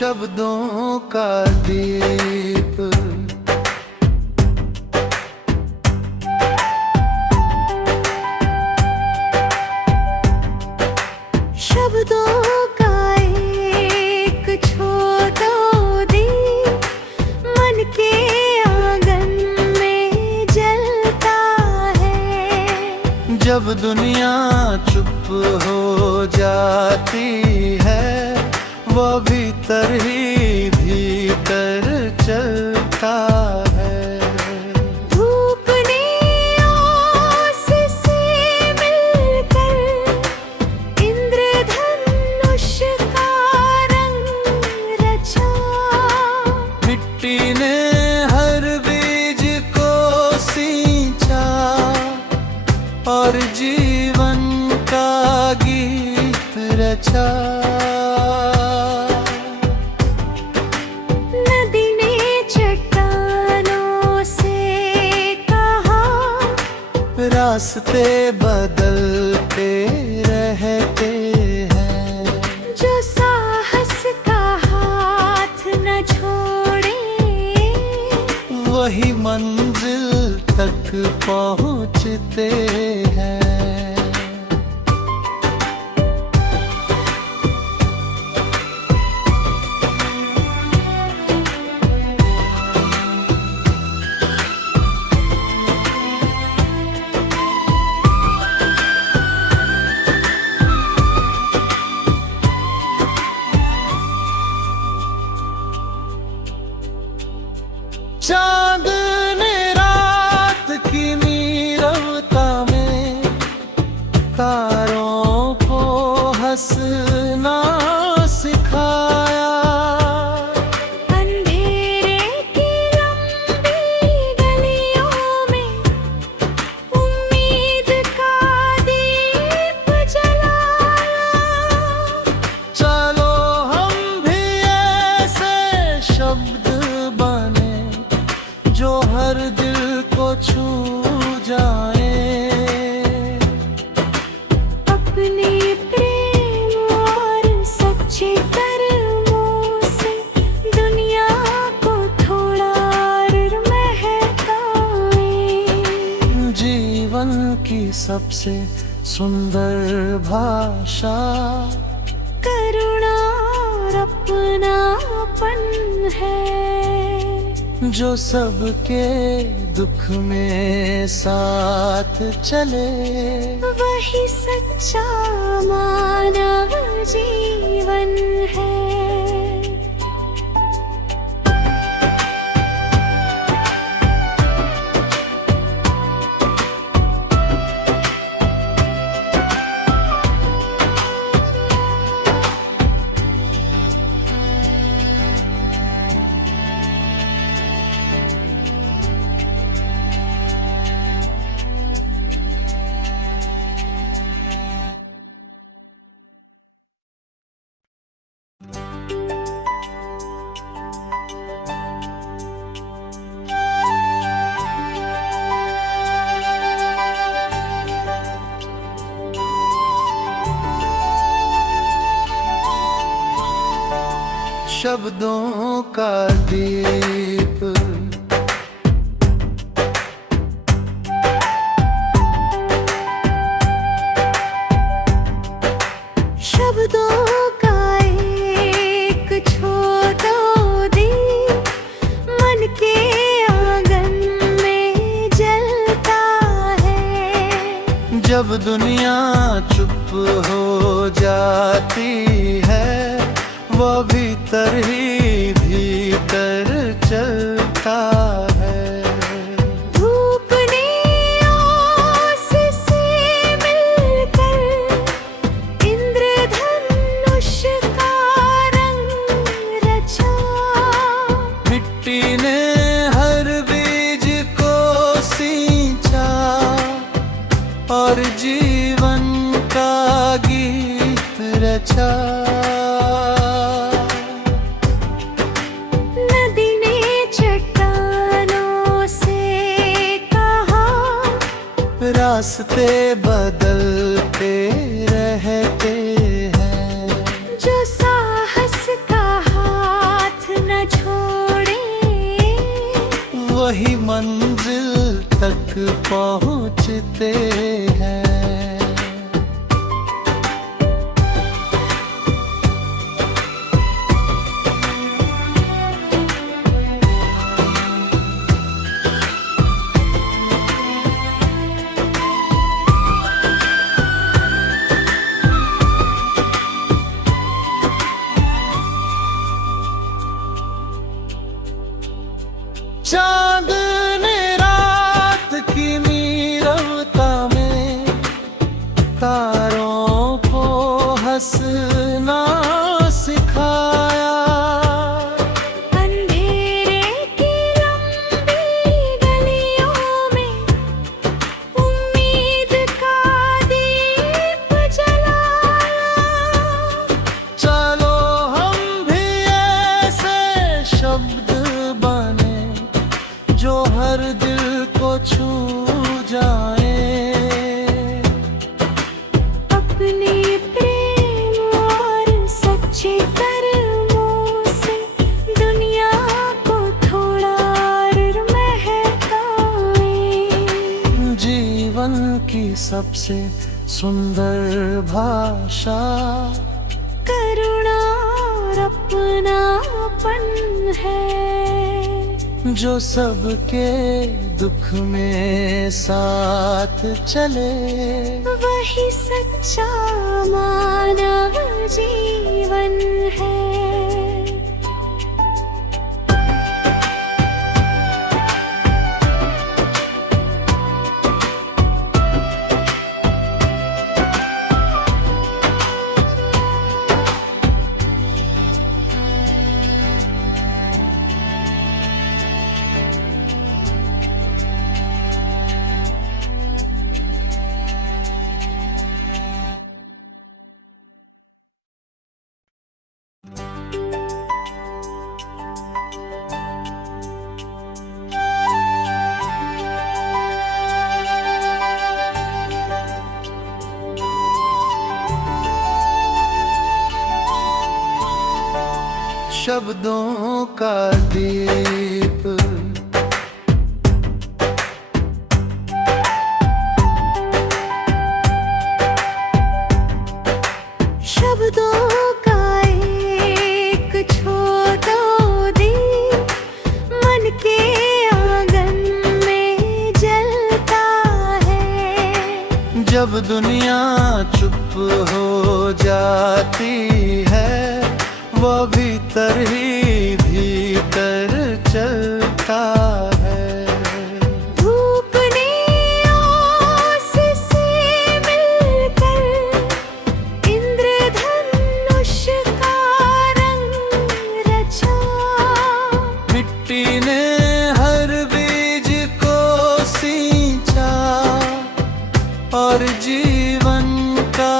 शब्दों का दीप। शब्दों का एक छोटा दीप मन के आंगन में जलता है। जब दुनिया चुप हो जाती है, वो भीतर ही भीतर चलता है। धूप ने ओस से मिलकर इंद्रधनुष का रंग रचा। मिट्टी ने हर बीज को सींचा और जीवन का गीत रचा। नदी ने चट्टानों से कहा, रास्ते बदलते रहते हैं। जो साहस का हाथ न छोड़े, वही मंजिल तक पहुँचते हैं। चांद ने रात की नीरवता में तारों को हंसना सिखाया। अंधेरे की लंबी गलियों में उम्मीद का दीप जलाया। चलो हम भी ऐसे शब्द बने जो हर दिल को छू जाए। अपने प्रेम और सच्चे कर्मों से दुनिया को थोड़ा और महकाए। जीवन की सबसे सुंदर भाषा करुणा और अपनापन है। जो सबके दुख में साथ चले, वही सच्चा मानव जीवन है। शब्दों का दीप। शब्दों का एक छोटा दीप मन के आंगन में जलता है। जब दुनिया चुप हो जाती है, वो भीतर ही भीतर चलता है। धूप ने ओस से मिलकर इंद्रधनुष का रंग रचा। मिट्टी ने हर बीज को सींचा और जीवन का गीत रचा। नदी ने चट्टानों से कहा, रास्ते बदलते रहते हैं। जो साहस का हाथ सबसे सुंदर भाषा। करुणा और अपनापन है, जो सबके दुख में साथ चले, वही सच्चा मानव जीवन है। शब्दों का दीप शब्दों का एक छोटा दीप मन के आंगन में जलता है। जब दुनिया चुप हो जाती है, वो भीतर ही भीतर चलता है। धूप ने आस से मिलकर इंद्रधनुष का रंग रचा। मिट्टी ने हर बीज को सींचा और जीवन का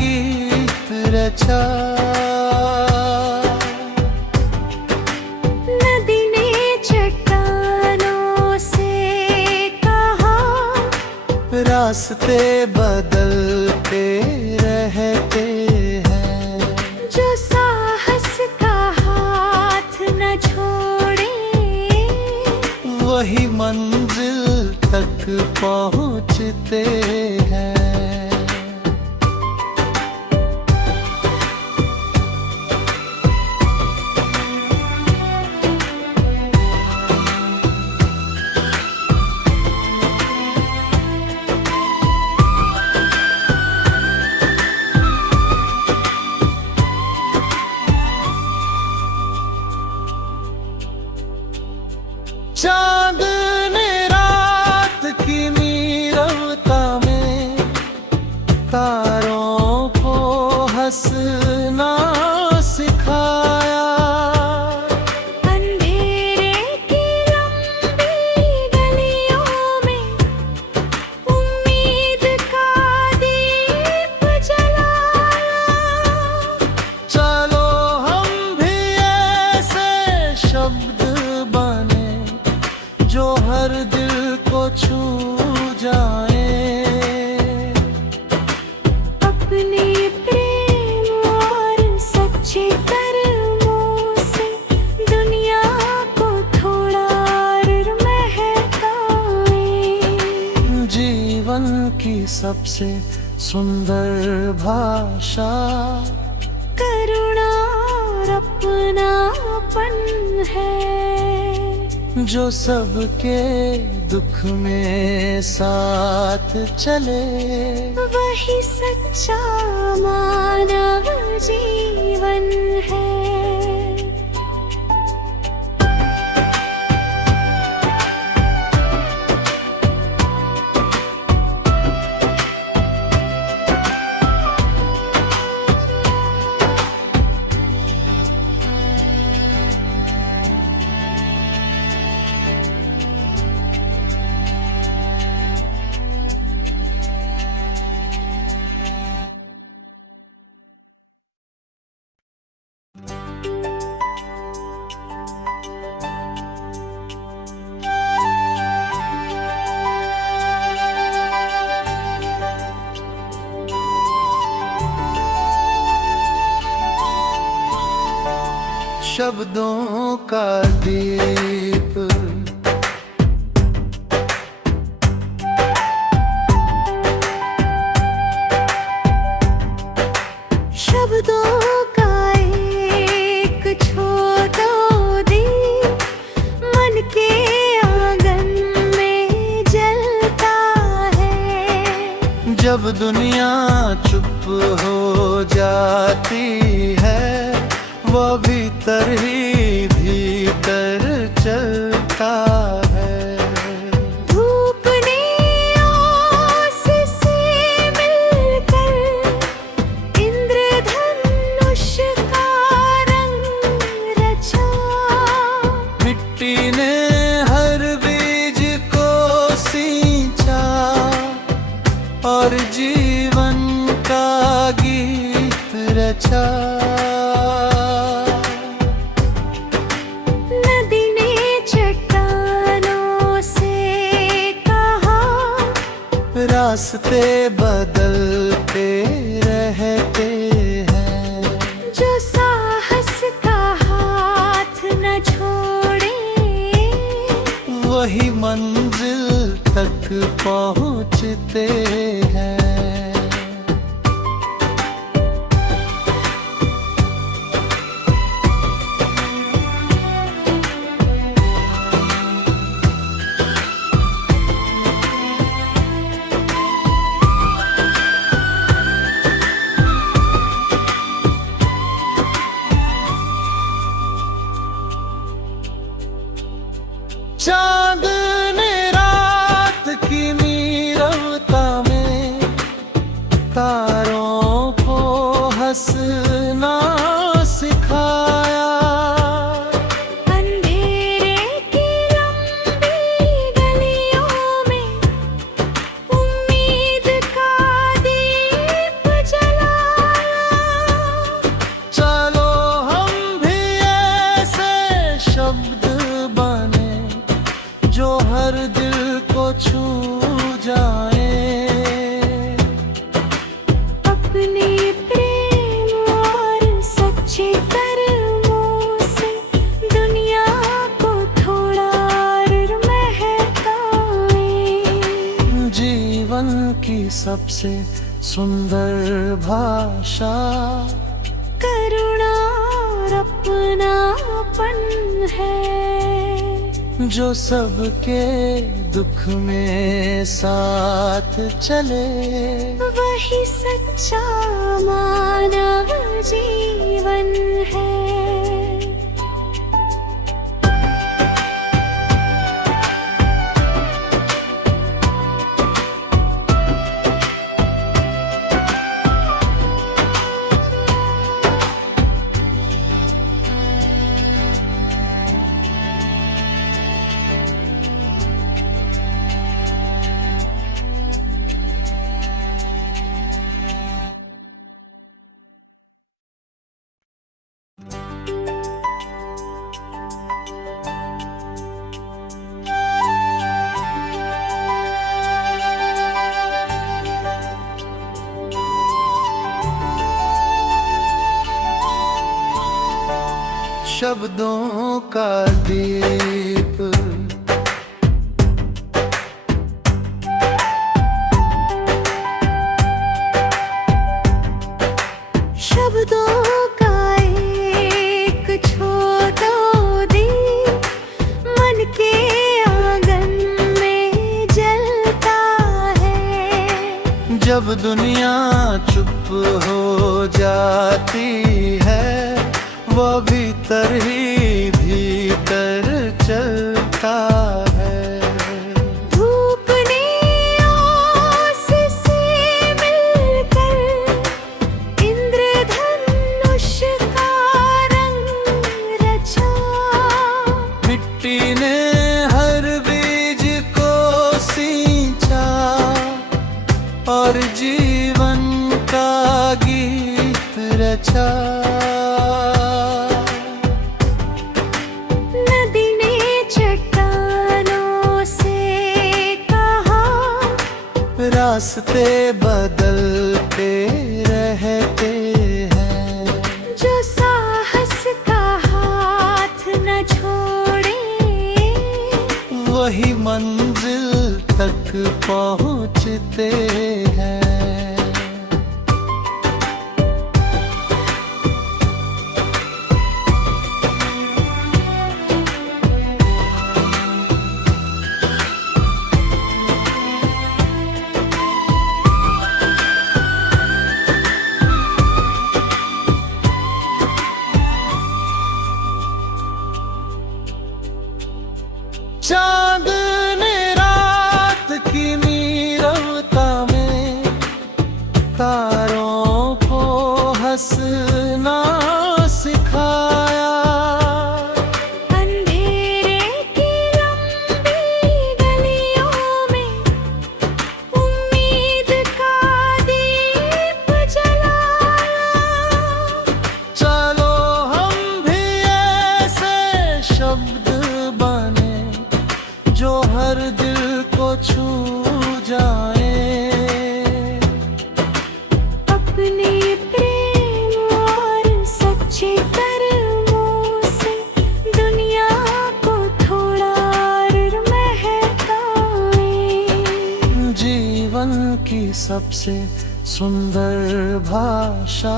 गीत रचा। रास्ते बदलते रहते हैं, जो साहस का हाथ न छोड़े, वही मंजिल तक पहुँचते हैं। चांद ने रात की नीरवता में तारों को हंसना सिखाया। अंधेरे की लंबी गलियों में उम्मीद का दीप जलाया। चलो हम भी ऐसे शब्द बने जो हर दिल को छू जाए। अपने प्रेम और सच्चे कर्मों से दुनिया को थोड़ा और महकाए। जीवन की सबसे सुंदर भाषा। करुणा और अपनापन है, जो सबके दुख में साथ चले, वही सच्चा मानव जीवन है। शब्दों का दीप जब दुनिया चुप हो जाती है, वो भीतर ही भीतर चलता है। धूप ने ओस से मिलकर इंद्रधनुष का रंग रचा। मिट्टी ने हर बीज को सींचा और जीवन का गीत रचा। नदी ने चट्टानों से कहा, रास्ते बदलते रहते हैं। जो साहस का हाथ न छोड़े, वही मंजिल तक पहुँचते हैं। चांद ने रात की नीरवता में तारों को हंसना सिखाया। अंधेरे की लंबी गलियों में उम्मीद का दीप जलाया। चलो हम भी ऐसे शब्द बने जो हर दिल को छू जाए। अपने प्रेम और सच्चे कर्मों से दुनिया को थोड़ा और महकाए। जीवन की सबसे सुंदर भाषा करुणा और अपनापन है। जो सबके दुख में साथ चले, वही सच्चा मानव जीवन है। शब्दों का दीप शब्दों का एक छोटा दीप मन के आंगन में जलता है। जब दुनिया चुप हो जाती है, वो भीतर ही भीतर चलता है। धूप ने ओस से मिलकर इंद्रधनुष का रंग रचा। मिट्टी ने हर बीज को सींचा और जीवन का गीत रचा। नदी ने चट्टानों से कहा, रास्ते बदलते रहते हैं। जो साहस का हाथ न छोड़े, वही मंजिल तक पहुँचते हैं। सबसे सुंदर भाषा।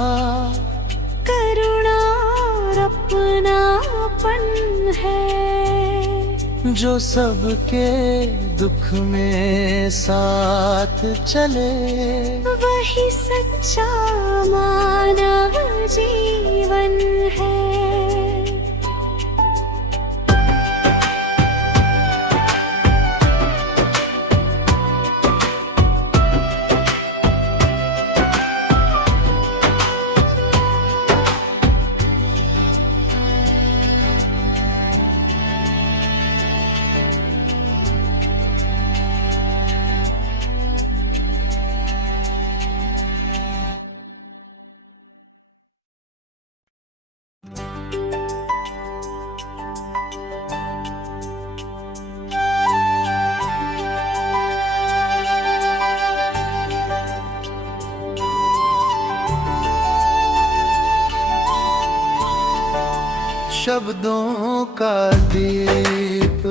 करुणा और अपनापन है, जो सबके दुख में साथ चले, वही सच्चा मानव जीवन है। शब्दों का दीप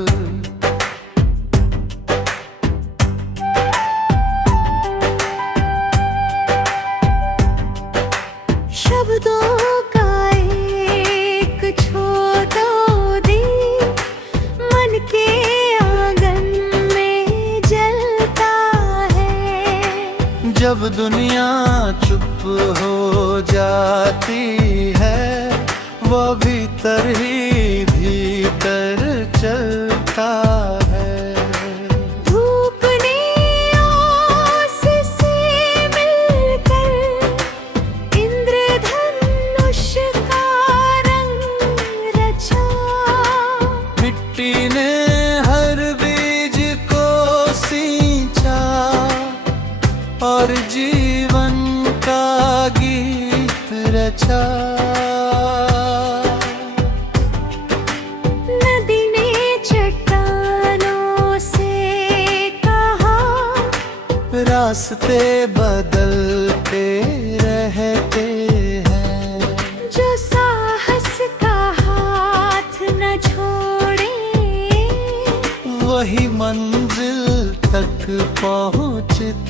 शब्दों का एक छोटा दीप मन के आंगन में जलता है। जब दुनिया चुप हो जाती है, वो भीतर ही भीतर चलता है। धूप ने आस से मिलकर इंद्रधनुष का रंग रचा। मिट्टी ने हर बीज को सींचा और जीवन का गीत रचा। रास्ते बदलते रहते हैं, जो साहस का हाथ न छोड़े, वही मंजिल तक पहुँचते